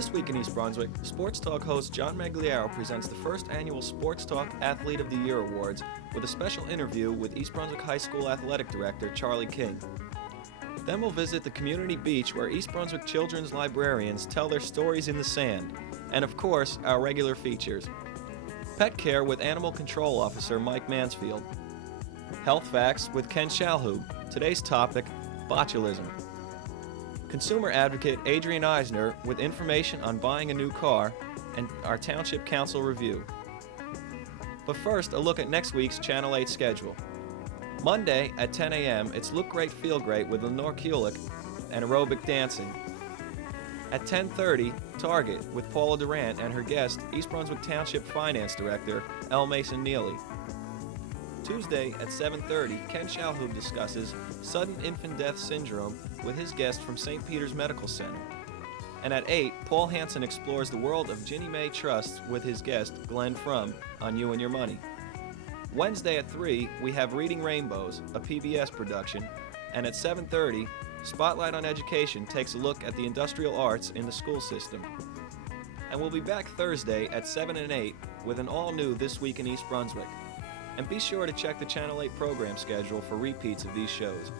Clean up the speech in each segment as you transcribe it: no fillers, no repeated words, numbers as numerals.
This week in East Brunswick, Sports Talk host John Magliaro presents the first annual Sports Talk Athlete of the Year Awards with a special interview with East Brunswick High School Athletic Director Charlie King. Then we'll visit the community beach where East Brunswick children's librarians tell their stories in the sand, and of course, our regular features. Pet care with Animal Control Officer Mike Mansfield. Health Facts with Ken Shalhoub. Today's topic, botulism. Consumer advocate Adrian Eisner with information on buying a new car, and our Township Council review. But first, a look at next week's Channel 8 schedule. Monday at 10 a.m., it's Look Great, Feel Great with Lenore Kulik and aerobic dancing. At 10:30, Target with Paula Durant and her guest, East Brunswick Township Finance Director, L. Mason Neely. Tuesday at 7:30, Ken Shalhoub discusses sudden infant death syndrome with his guest from St. Peter's Medical Center. And at 8, Paul Hansen explores the world of Ginnie Mae Trust with his guest, Glenn Frum, on You and Your Money. Wednesday at 3, we have Reading Rainbows, a PBS production, and at 7:30, Spotlight on Education takes a look at the industrial arts in the school system. And we'll be back Thursday at 7 and 8 with an all-new This Week in East Brunswick. And be sure to check the Channel 8 program schedule for repeats of these shows.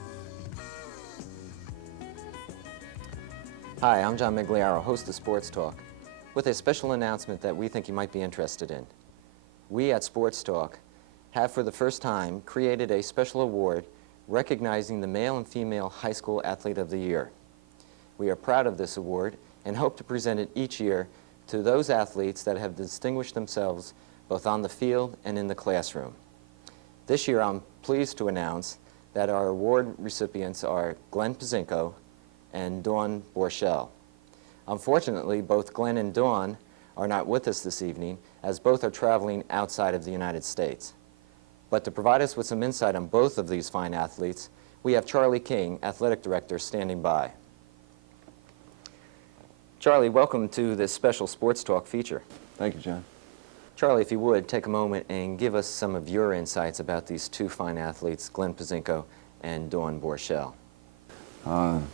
Hi, I'm John Migliaro, host of Sports Talk, with a special announcement that we think you might be interested in. We at Sports Talk have for the first time created a special award recognizing the male and female high school athlete of the year. We are proud of this award and hope to present it each year to those athletes that have distinguished themselves both on the field and in the classroom. This year I'm pleased to announce that our award recipients are Glenn Pazinko and Dawn Borchell. Unfortunately, both Glenn and Dawn are not with us this evening, as both are traveling outside of the United States. But to provide us with some insight on both of these fine athletes, we have Charlie King, Athletic Director, standing by. Charlie, welcome to this special Sports Talk feature. Thank you, John. Charlie, if you would, take a moment and give us some of your insights about these two fine athletes, Glenn Pazinko and Dawn Borchell.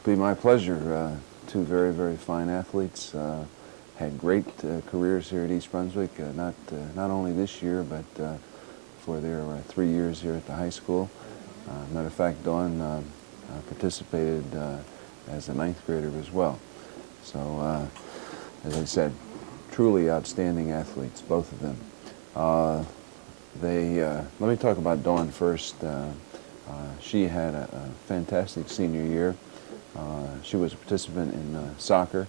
Be my pleasure. Two very, very fine athletes. Had great careers here at East Brunswick, not only this year, but for their 3 years here at the high school. Matter of fact, Dawn participated as a ninth grader as well. So, as I said, truly outstanding athletes, both of them. Let me talk about Dawn first. She had a fantastic senior year. She was a participant in soccer,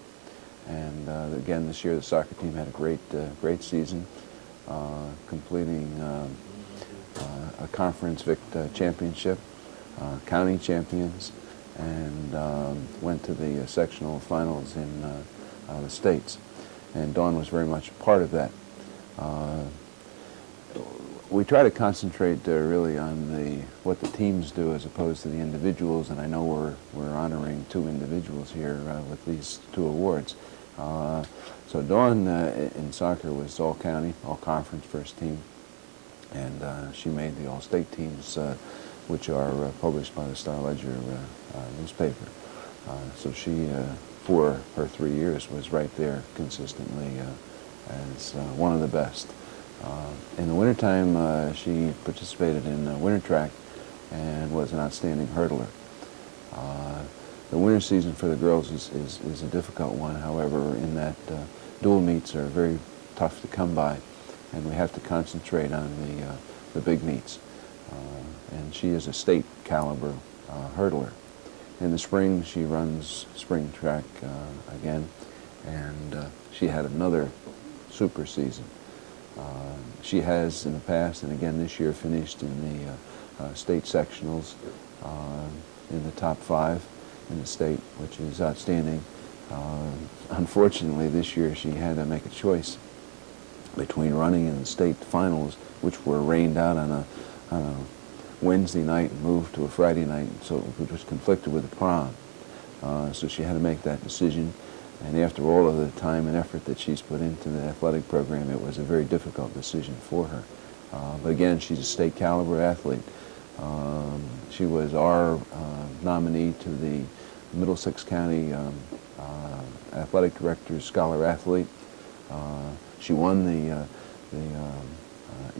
and again this year the soccer team had a great season, completing a conference championship, county champions, and went to the sectional finals in the States. And Dawn was very much a part of that. We try to concentrate really on what the teams do as opposed to the individuals, and I know we're honoring two individuals here with these two awards. So Dawn in soccer was all-county, all-conference first team, and she made the all-state teams, which are published by the Star-Ledger newspaper. So she, for her 3 years, was right there consistently as one of the best. In the wintertime, she participated in winter track and was an outstanding hurdler. The winter season for the girls is a difficult one. However, in that dual meets are very tough to come by, and we have to concentrate on the big meets. And she is a state caliber hurdler. In the spring, she runs spring track again, and she had another super season. She has in the past, and again this year, finished in the state sectionals in the top 5 in the state, which is outstanding. Unfortunately, this year she had to make a choice between running in the state finals, which were rained out on a Wednesday night and moved to a Friday night, so it was conflicted with the prom. So she had to make that decision. And after all of the time and effort that she's put into the athletic program, it was a very difficult decision for her. But again, she's a state caliber athlete. She was our nominee to the Middlesex County athletic director's scholar athlete. She won the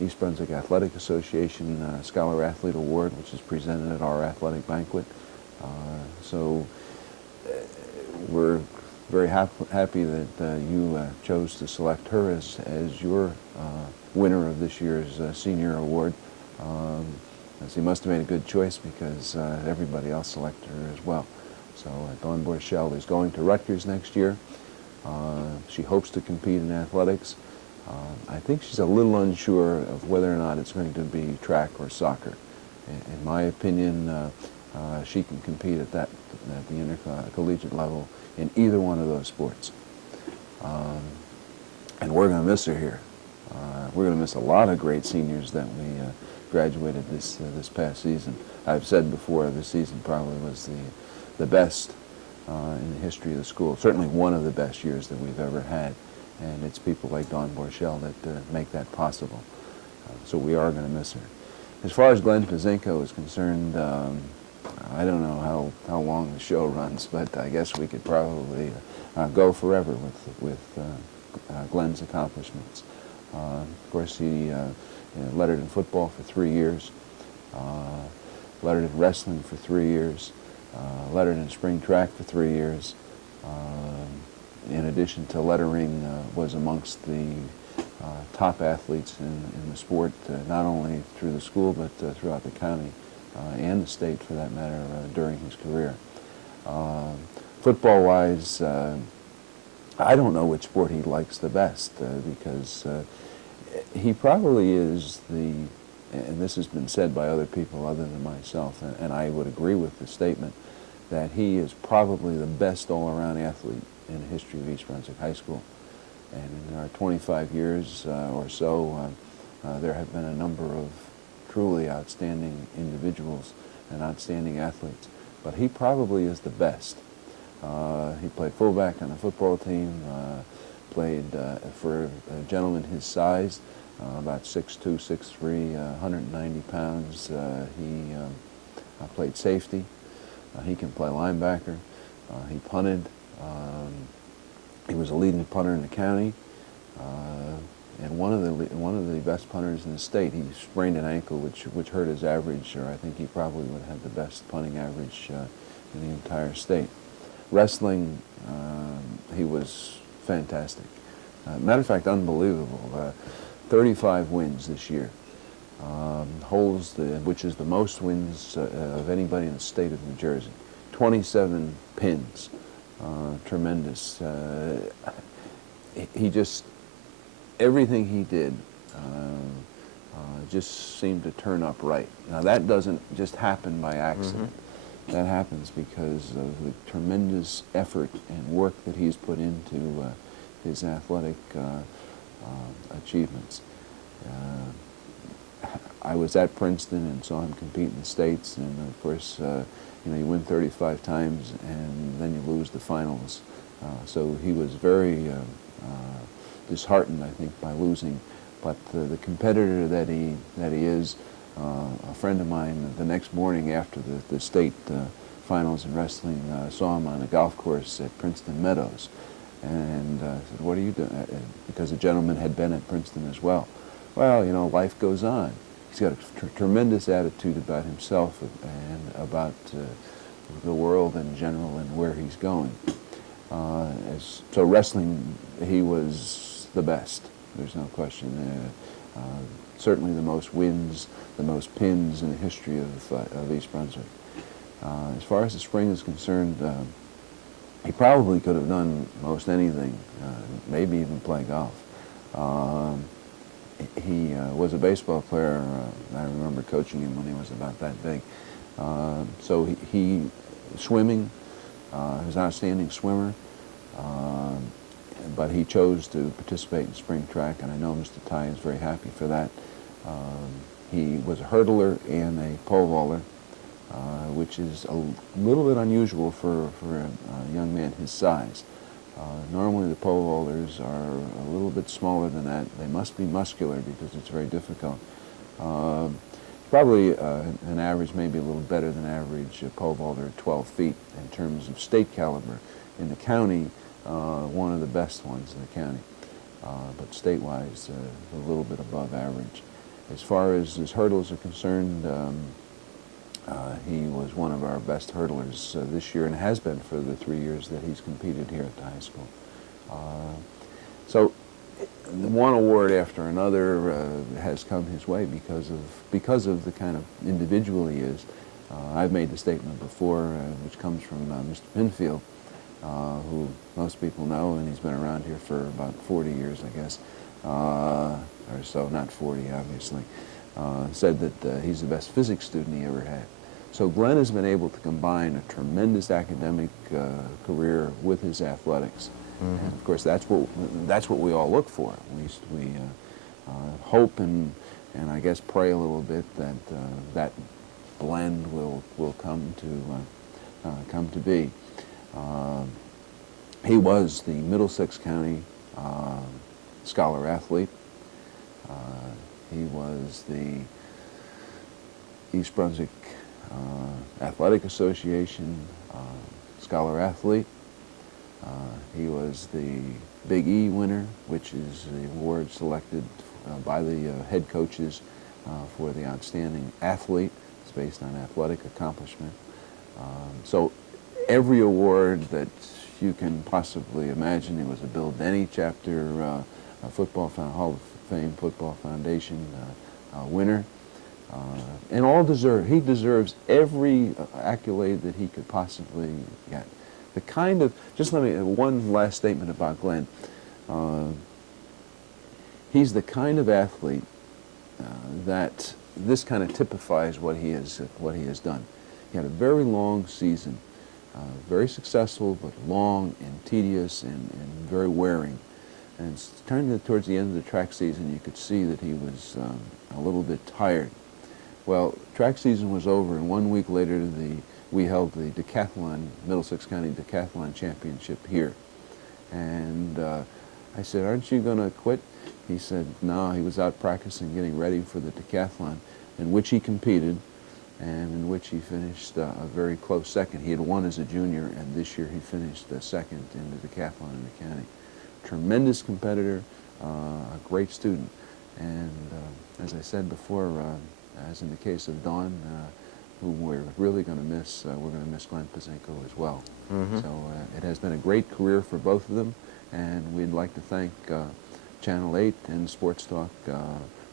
East Brunswick Athletic Association Scholar Athlete Award, which is presented at our athletic banquet. So we're very happy that you chose to select her as your winner of this year's senior award. As you must have made a good choice because everybody else selected her as well. So Dawn Borchell is going to Rutgers next year. She hopes to compete in athletics. I think she's a little unsure of whether or not it's going to be track or soccer. In my opinion, she can compete at the intercollegiate level in either one of those sports. And we're going to miss her here. We're going to miss a lot of great seniors that we graduated this past season. I've said before, this season probably was the best in the history of the school. Certainly one of the best years that we've ever had. And it's people like Dawn Borchell that make that possible. So we are going to miss her. As far as Glenn Pazinko is concerned, I don't know how long the show runs, but I guess we could probably go forever with Glenn's accomplishments. Of course, he lettered in football for 3 years, lettered in wrestling for 3 years, lettered in spring track for 3 years. In addition to lettering, was amongst the top athletes in the sport, not only through the school but throughout the county and the state, for that matter, during his career. Football-wise, I don't know which sport he likes the best because he probably is and this has been said by other people other than myself, and I would agree with the statement, that he is probably the best all-around athlete in the history of East Brunswick High School. And in our 25 years or so, there have been a number of truly outstanding individuals and outstanding athletes. But he probably is the best. He played fullback on the football team, played for a gentleman his size, about 6'2", 6'3", 190 pounds. He played safety. He can play linebacker. He punted. He was a leading punter in the county, and one of the best punters in the state. He sprained an ankle, which hurt his average, or I think he probably would have the best punting average in the entire state. Wrestling, he was fantastic. Matter of fact, unbelievable. 35 wins this year. Which is the most wins of anybody in the state of New Jersey. 27 pins. Tremendous. He just, everything he did just seemed to turn up right. Now that doesn't just happen by accident. Mm-hmm. That happens because of the tremendous effort and work that he's put into his athletic achievements. I was at Princeton and saw him compete in the States, and of course, you win 35 times and then you lose the finals. So he was very disheartened, I think, by losing. But the competitor that he is, a friend of mine, the next morning after the state finals in wrestling, saw him on a golf course at Princeton Meadows, and said, "What are you doing?" Because the gentleman had been at Princeton as well. Well, life goes on. He's got a tremendous attitude about himself and about the world in general and where he's going. So wrestling, he was the best. There's no question. Certainly the most wins, the most pins in the history of East Brunswick. As far as the spring is concerned, he probably could have done most anything, maybe even play golf. He was a baseball player. I remember coaching him when he was about that big. So he swimming, he was an outstanding swimmer, but he chose to participate in spring track, and I know Mr. Ty is very happy for that. He was a hurdler and a pole vaulter, which is a little bit unusual for a young man his size. Normally the pole vaulters are a little bit smaller than that. They must be muscular because it's very difficult. Probably an average, maybe a little better than average pole vaulter at 12 feet in terms of state caliber. in the county, one of the best ones in the county, but state-wise, a little bit above average. As far as his hurdles are concerned, he was one of our best hurdlers this year and has been for the 3 years that he's competed here at the high school. So one award after another has come his way because of the kind of individual he is. I've made the statement before, which comes from Mr. Pinfield, who most people know, and he's been around here for about 40 years, I guess, or so, not 40, obviously, said that he's the best physics student he ever had. So Glenn has been able to combine a tremendous academic career with his athletics. Mm-hmm. And of course, that's what we all look for. We hope and I guess pray a little bit that that blend will come to be. He was the Middlesex County Scholar Athlete. He was the East Brunswick Athletic Association Scholar Athlete. He was the Big E winner, which is the award selected by the head coaches for the outstanding athlete. It's based on athletic accomplishment. So every award that you can possibly imagine. He was a Bill Denny Chapter Football Hall of Fame Football Foundation winner. And he deserves every accolade that he could possibly get. The kind of, just let me, one last statement about Glenn. He's the kind of athlete that this kind of typifies what he has done. He had a very long season, very successful, but long and tedious and very wearing. And turning towards the end of the track season, you could see that he was a little bit tired. Well, track season was over, and 1 week later we held the decathlon, Middlesex County Decathlon Championship here. And I said, "Aren't you going to quit?" He said, no, he was out practicing, getting ready for the decathlon, in which he competed, and in which he finished a very close second. He had won as a junior, and this year he finished second in the decathlon in the county. Tremendous competitor, a great student. And as I said before, as in the case of Dawn, who we're really going to miss, we're going to miss Glenn Pazinko as well. Mm-hmm. So it has been a great career for both of them, and we'd like to thank Channel 8 and Sports Talk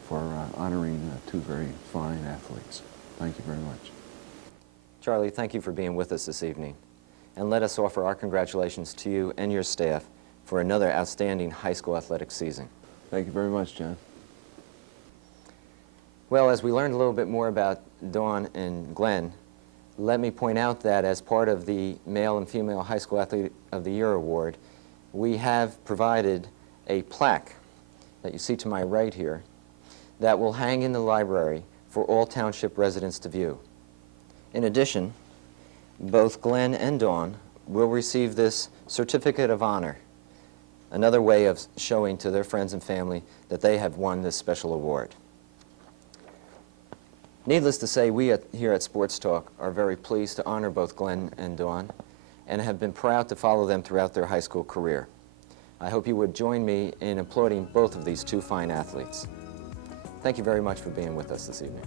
for honoring two very fine athletes. Thank you very much. Charlie, thank you for being with us this evening. And let us offer our congratulations to you and your staff for another outstanding high school athletic season. Thank you very much, John. Well, as we learned a little bit more about Dawn and Glenn, let me point out that as part of the Male and Female High School Athlete of the Year Award, we have provided a plaque that you see to my right here that will hang in the library for all township residents to view. In addition, both Glenn and Dawn will receive this certificate of honor, another way of showing to their friends and family that they have won this special award. Needless to say, we here at Sports Talk are very pleased to honor both Glenn and Dawn and have been proud to follow them throughout their high school career. I hope you would join me in applauding both of these two fine athletes. Thank you very much for being with us this evening.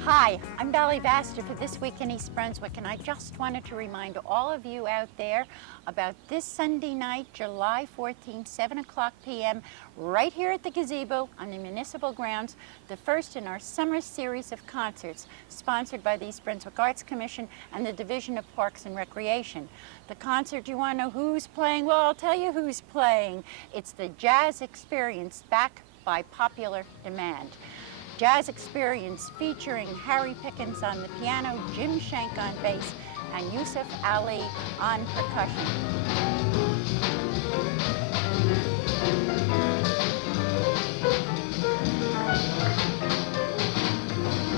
Hi, I'm Dolly Vaster for This Week in East Brunswick, and I just wanted to remind all of you out there about this Sunday night, July 14th, 7 o'clock p.m., right here at the gazebo on the municipal grounds, the first in our summer series of concerts sponsored by the East Brunswick Arts Commission and the Division of Parks and Recreation. The concert, you want to know who's playing? Well, I'll tell you who's playing. It's the Jazz Experience, back by popular demand. Jazz Experience featuring Harry Pickens on the piano, Jim Schenk on bass, and Yusuf Ali on percussion.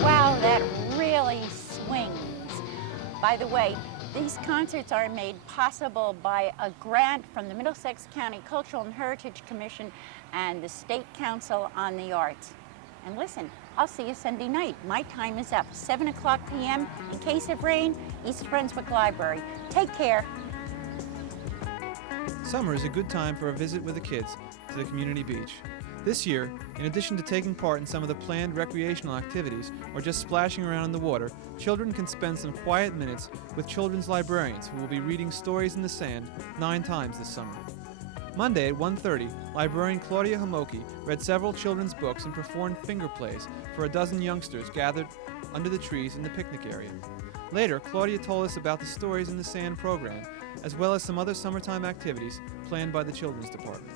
Wow, that really swings. By the way, these concerts are made possible by a grant from the Middlesex County Cultural and Heritage Commission and the State Council on the Arts. And listen, I'll see you Sunday night. My time is up, 7 o'clock p.m. In case of rain, East Brunswick Library. Take care. Summer is a good time for a visit with the kids to the community beach. This year, in addition to taking part in some of the planned recreational activities or just splashing around in the water, children can spend some quiet minutes with children's librarians who will be reading stories in the sand 9 times this summer. Monday at 1:30, librarian Claudia Homoki read several children's books and performed finger plays for a dozen youngsters gathered under the trees in the picnic area. Later, Claudia told us about the Stories in the Sand program, as well as some other summertime activities planned by the Children's Department.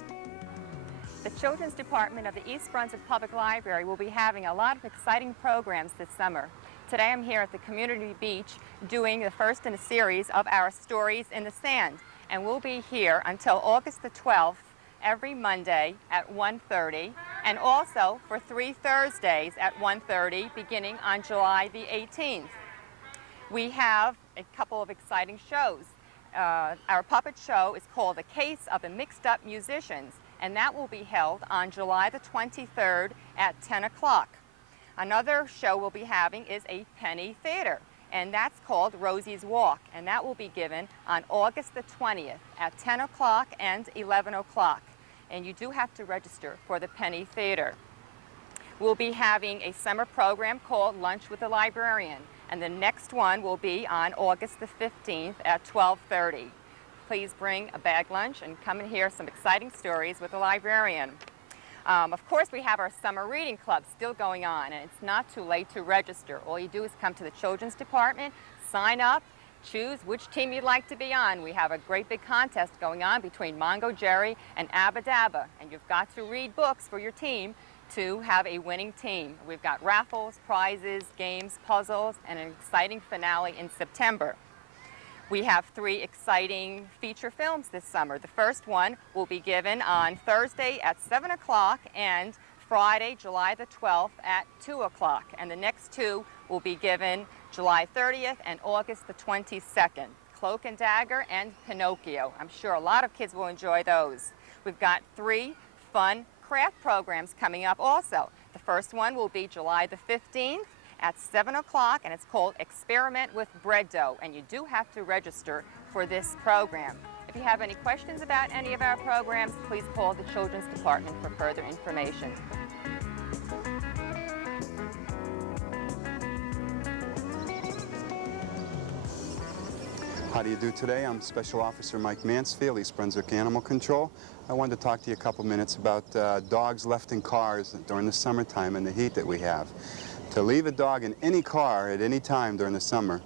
The Children's Department of the East Brunswick Public Library will be having a lot of exciting programs this summer. Today I'm here at the community beach doing the first in a series of our Stories in the Sand, and we'll be here until August the 12th every Monday at 1:30, and also for 3 Thursdays at 1:30 beginning on July the 18th. We have a couple of exciting shows. Our puppet show is called The Case of the Mixed Up Musicians, and that will be held on July the 23rd at 10 o'clock. Another show we'll be having is a penny theater, and that's called Rosie's Walk, and that will be given on August the 20th at 10 o'clock and 11 o'clock. And you do have to register for the penny theater. We'll be having a summer program called Lunch with the Librarian, and the next one will be on August the 15th at 12:30. Please bring a bag lunch and come and hear some exciting stories with the librarian. Of course, we have our summer reading club still going on, and it's not too late to register. All you do is come to the Children's Department, sign up, choose which team you'd like to be on. We have a great big contest going on between Mongo Jerry and Abba Dabba, and you've got to read books for your team to have a winning team. We've got raffles, prizes, games, puzzles, and an exciting finale in September. We have 3 exciting feature films this summer. The first one will be given on Thursday at 7 o'clock and Friday, July the 12th at 2 o'clock. And the next 2 will be given July 30th and August the 22nd. Cloak and Dagger and Pinocchio. I'm sure a lot of kids will enjoy those. We've got 3 fun craft programs coming up also. The first one will be July the 15th at 7 o'clock, and it's called Experiment with Bread Dough, and you do have to register for this program. If you have any questions about any of our programs, please call the Children's Department for further information. How do you do today? I'm Special Officer Mike Mansfield, East Brunswick Animal Control. I wanted to talk to you a couple minutes about dogs left in cars during the summertime and the heat that we have. To leave a dog in any car at any time during the summer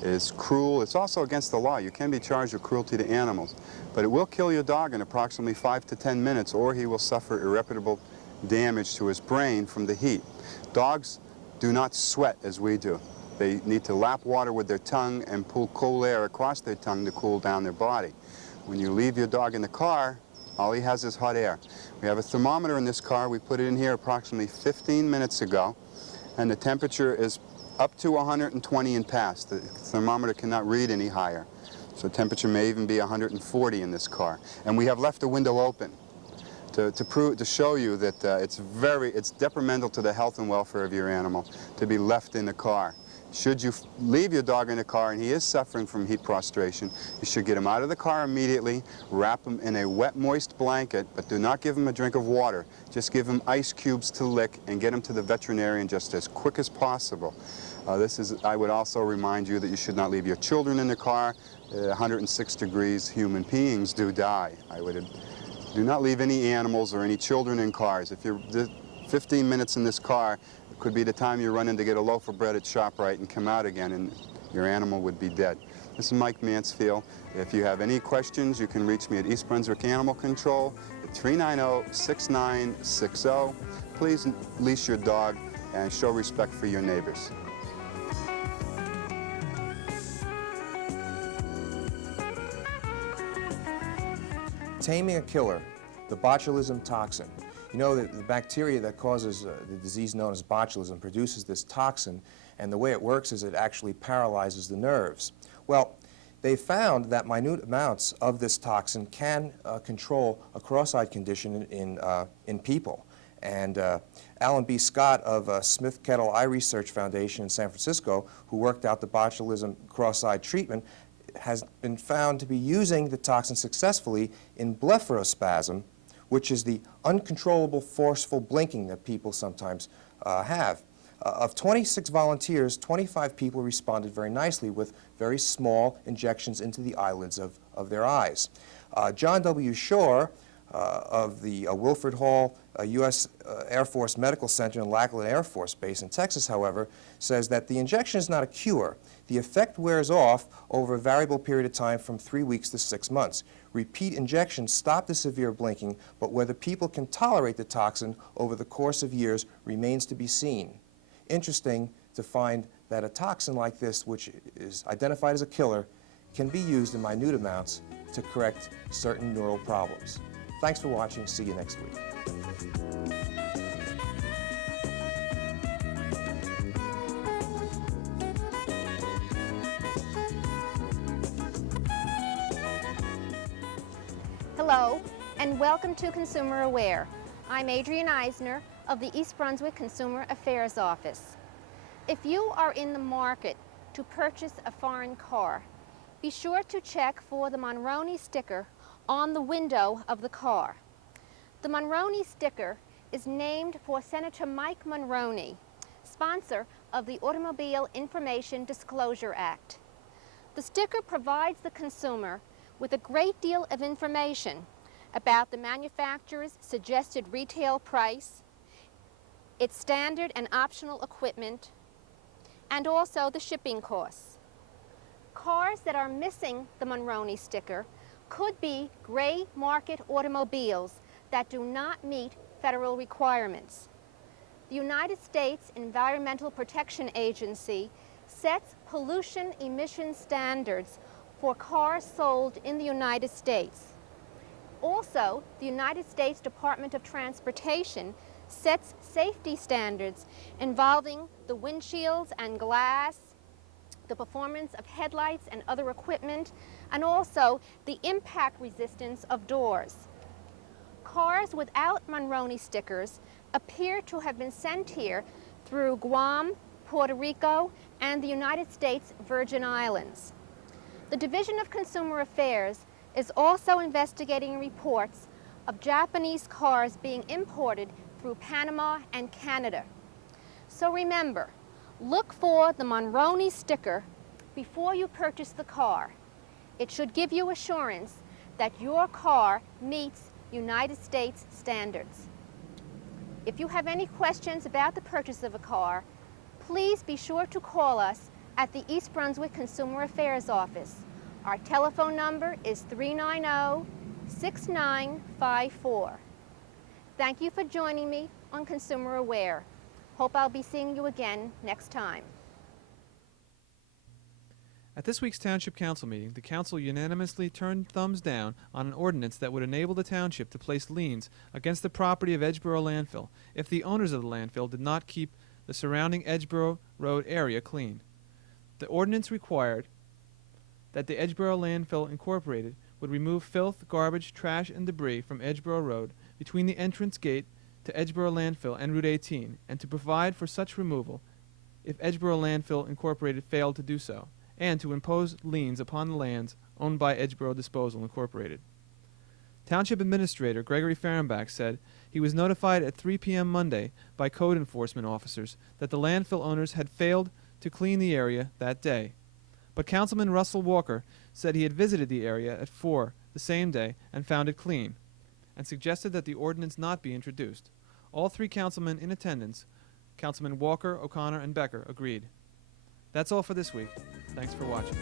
is cruel. It's also against the law. You can be charged with cruelty to animals, but it will kill your dog in approximately 5 to 10 minutes, or he will suffer irreparable damage to his brain from the heat. Dogs do not sweat as we do. They need to lap water with their tongue and pull cool air across their tongue to cool down their body. When you leave your dog in the car, all he has is hot air. We have a thermometer in this car. We put it in here approximately 15 minutes ago, and the temperature is up to 120 and past. The thermometer cannot read any higher. So temperature may even be 140 in this car. And we have left the window open to show you that it's detrimental to the health and welfare of your animal to be left in the car. Should you leave your dog in the car and he is suffering from heat prostration, you should get him out of the car immediately, wrap him in a wet, moist blanket, but do not give him a drink of water. Just give him ice cubes to lick and get him to the veterinarian just as quick as possible. I would also remind you that you should not leave your children in the car. 106 degrees, human beings do die. Do not leave any animals or any children in cars. If you're 15 minutes in this car, it could be the time you run in to get a loaf of bread at ShopRite and come out again, and your animal would be dead. This is Mike Mansfield. If you have any questions, you can reach me at East Brunswick Animal Control at 390-6960. Please leash your dog and show respect for your neighbors. Taming a killer, the botulism toxin. You know that the bacteria that causes the disease known as botulism produces this toxin, and the way it works is it actually paralyzes the nerves. Well, they found that minute amounts of this toxin can control a cross-eyed condition in people. And Alan B. Scott of Smith Kettle Eye Research Foundation in San Francisco, who worked out the botulism cross-eye treatment, has been found to be using the toxin successfully in blepharospasm, which is the uncontrollable forceful blinking that people sometimes have. Of 26 volunteers, 25 people responded very nicely with very small injections into the eyelids of their eyes. John W. Shore of the Wilford Hall U.S. Air Force Medical Center in Lackland Air Force Base in Texas, however, says that the injection is not a cure. The effect wears off over a variable period of time from 3 weeks to 6 months. Repeat injections stop the severe blinking, but whether people can tolerate the toxin over the course of years remains to be seen. Interesting to find that a toxin like this, which is identified as a killer, can be used in minute amounts to correct certain neural problems. Thanks for watching. See you next week. Hello, and welcome to Consumer Aware. I'm Adrienne Eisner of the East Brunswick Consumer Affairs Office. If you are in the market to purchase a foreign car, be sure to check for the Monroney sticker on the window of the car. The Monroney sticker is named for Senator Mike Monroney, sponsor of the Automobile Information Disclosure Act. The sticker provides the consumer with a great deal of information about the manufacturer's suggested retail price, its standard and optional equipment, and also the shipping costs. Cars that are missing the Monroney sticker could be gray market automobiles that do not meet federal requirements. The United States Environmental Protection Agency sets pollution emission standards for cars sold in the United States. Also, the United States Department of Transportation sets safety standards involving the windshields and glass, the performance of headlights and other equipment, and also the impact resistance of doors. Cars without Monroney stickers appear to have been sent here through Guam, Puerto Rico, and the United States Virgin Islands. The Division of Consumer Affairs is also investigating reports of Japanese cars being imported through Panama and Canada. So remember, look for the Monroney sticker before you purchase the car. It should give you assurance that your car meets United States standards. If you have any questions about the purchase of a car, please be sure to call us at the East Brunswick Consumer Affairs Office. Our telephone number is 390-6954. Thank you for joining me on Consumer Aware. Hope I'll be seeing you again next time. At this week's Township Council meeting, the Council unanimously turned thumbs down on an ordinance that would enable the Township to place liens against the property of Edgeboro Landfill if the owners of the landfill did not keep the surrounding Edgeboro Road area clean. The ordinance required that the Edgeboro Landfill Incorporated would remove filth, garbage, trash, and debris from Edgeboro Road between the entrance gate to Edgeboro Landfill and Route 18, and to provide for such removal if Edgeboro Landfill Incorporated failed to do so, and to impose liens upon the lands owned by Edgeboro Disposal Incorporated. Township Administrator Gregory Fahrenbach said he was notified at 3 p.m. Monday by code enforcement officers that the landfill owners had failed to clean the area that day. But Councilman Russell Walker said he had visited the area at 4 the same day and found it clean, and suggested that the ordinance not be introduced. All three councilmen in attendance, Councilman Walker, O'Connor, and Becker, agreed. That's all for this week. Thanks for watching.